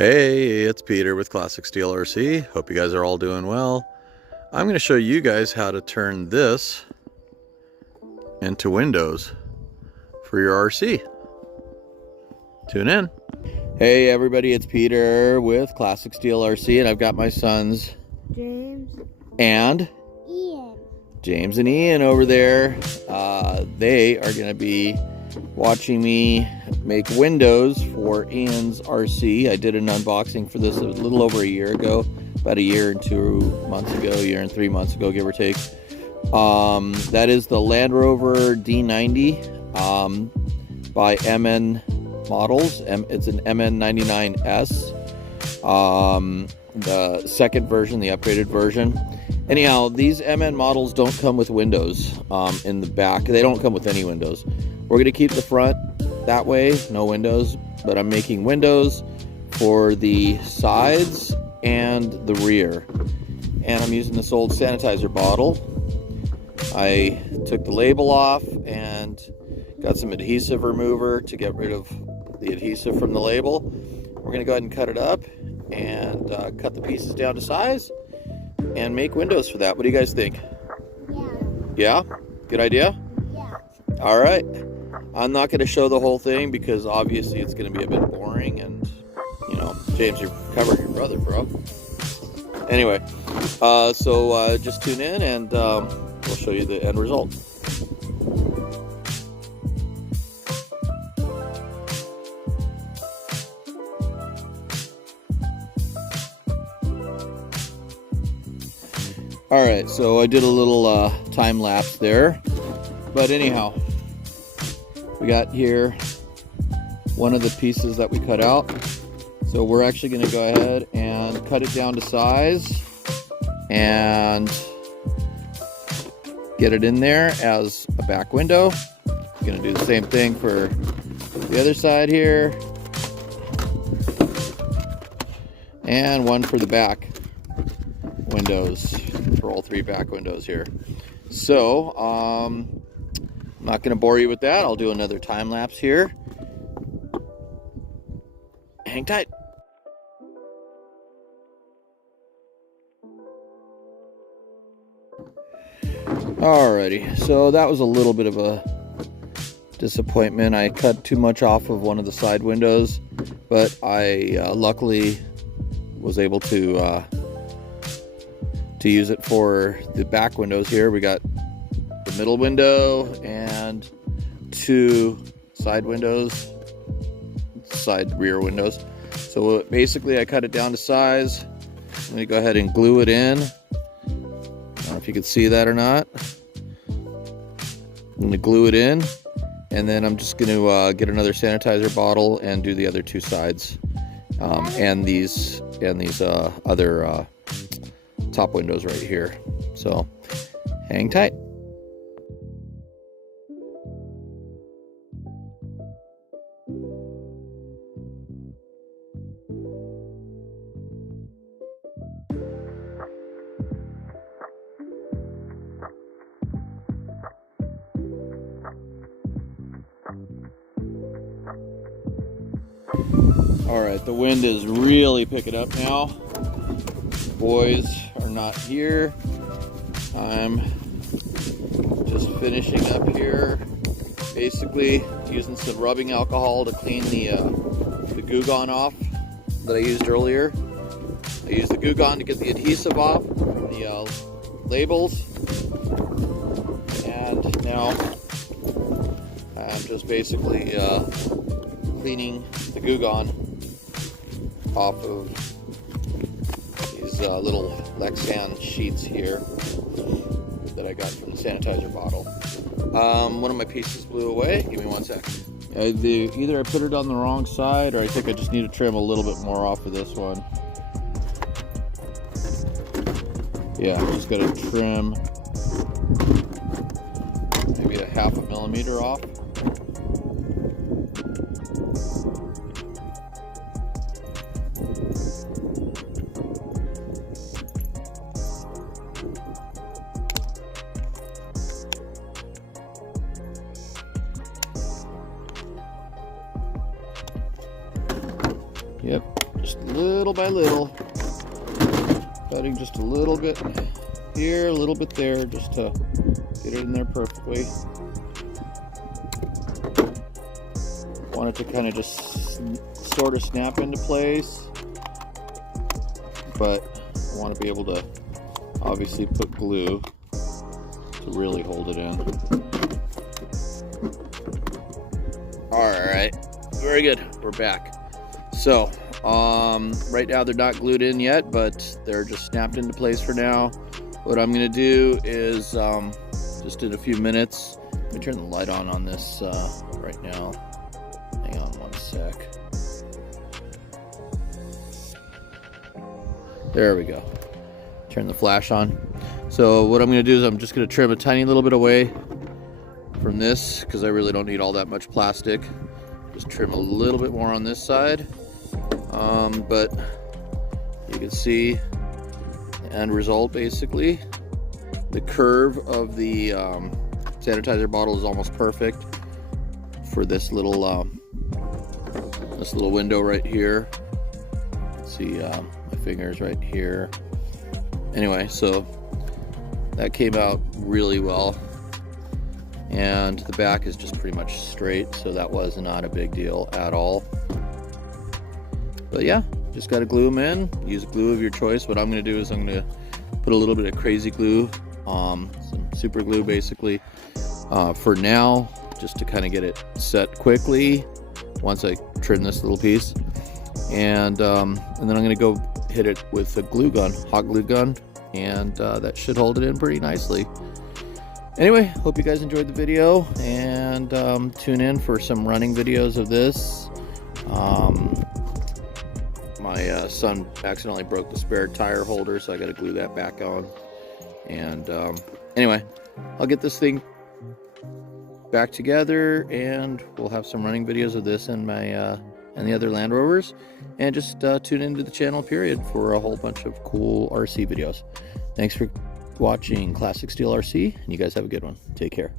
Hey, it's Peter with Classic Steel RC. Hope you guys are all doing well. I'm going to show you guys how to turn this into windows for your RC. Tune in. Hey everybody, it's Peter with Classic Steel RC, and I've got my sons James and Ian. James and Ian over there. They are going to be watching me make windows for Ian's RC. I did an unboxing for this a little over a year ago, about a year and 2 months ago, a year and 3 months ago, give or take. That is the Land Rover D90 by MN Models. It's an MN99S, the second version, the upgraded version. Anyhow, these MN models don't come with windows in the back. They don't come with any windows. We're going to keep the front that way, no windows, but I'm making windows for the sides and the rear. And I'm using this old sanitizer bottle. I took the label off and got some adhesive remover to get rid of the adhesive from the label. We're going to go ahead and cut it up and cut the pieces down to size and make windows for that. What do you guys think? Yeah. Yeah? Good idea? Yeah. All right. I'm not going to show the whole thing because obviously it's going to be a bit boring, and you know, James, you're covering your brother, bro. Anyway, so just tune in and we'll show you the end result. All right, so I did a little time lapse there, but anyhow, we got here one of the pieces that we cut out. So we're actually going to go ahead and cut it down to size and get it in there as a back window. Going to do the same thing for the other side here, and one for the back windows, for all three back windows here. So I'm not going to bore you with that. I'll do another time lapse here. Hang tight. Alrighty, so that was a little bit of a disappointment. I cut too much off of one of the side windows, but I luckily was able to use it for the back windows here. We got the middle window and two side windows, side rear windows. So basically I cut it down to size. I'm going to go ahead and glue it in. I don't know if you can see that or not. I'm going to glue it in, and then I'm just going to get another sanitizer bottle and do the other two sides, and these other top windows right here. So hang tight. All right, the wind is really picking up now. The boys are not here. I'm just finishing up here, basically using some rubbing alcohol to clean the Goo Gone off that I used earlier. I used the Goo Gone to get the adhesive off from the labels, and now I'm just basically cleaning the Goo Gone off of these little Lexan sheets here that I got from the sanitizer bottle. One of my pieces blew away. Give me 1 second. Either I put it on the wrong side, or I think I just need to trim a little bit more off of this one. Yeah, I'm just gonna trim maybe a 1/2 millimeter off. Yep. just little by little, cutting just a little bit here, a little bit there, just to get it in there perfectly. Want it to kind of just sort of snap into place, but I want to be able to obviously put glue to really hold it in. Alright, very good, we're back. So right now they're not glued in yet, but they're just snapped into place for now. What I'm going to do is just in a few minutes, let me turn the light on this right now. Hang on one sec. There we go. Turn the flash on. So what I'm going to do is I'm just going to trim a tiny little bit away from this, because I really don't need all that much plastic. Just trim a little bit more on this side. But you can see the end result basically. The curve of the sanitizer bottle is almost perfect for this little window right here. Let's see, my fingers right here. Anyway, so that came out really well, and the back is just pretty much straight, so that was not a big deal at all. But yeah, just got to glue them in. Use glue of your choice. What I'm going to do is I'm going to put a little bit of crazy glue, some super glue basically, for now, just to kind of get it set quickly once I trim this little piece. And then I'm going to go hit it with a glue gun, hot glue gun, and that should hold it in pretty nicely. Anyway, hope you guys enjoyed the video, and tune in for some running videos of this. My son accidentally broke the spare tire holder, so I got to glue that back on. And anyway, I'll get this thing back together, and we'll have some running videos of this and my and the other Land Rovers. And just tune into the channel period for a whole bunch of cool RC videos. Thanks for watching Classic Steel RC, and you guys have a good one. Take care.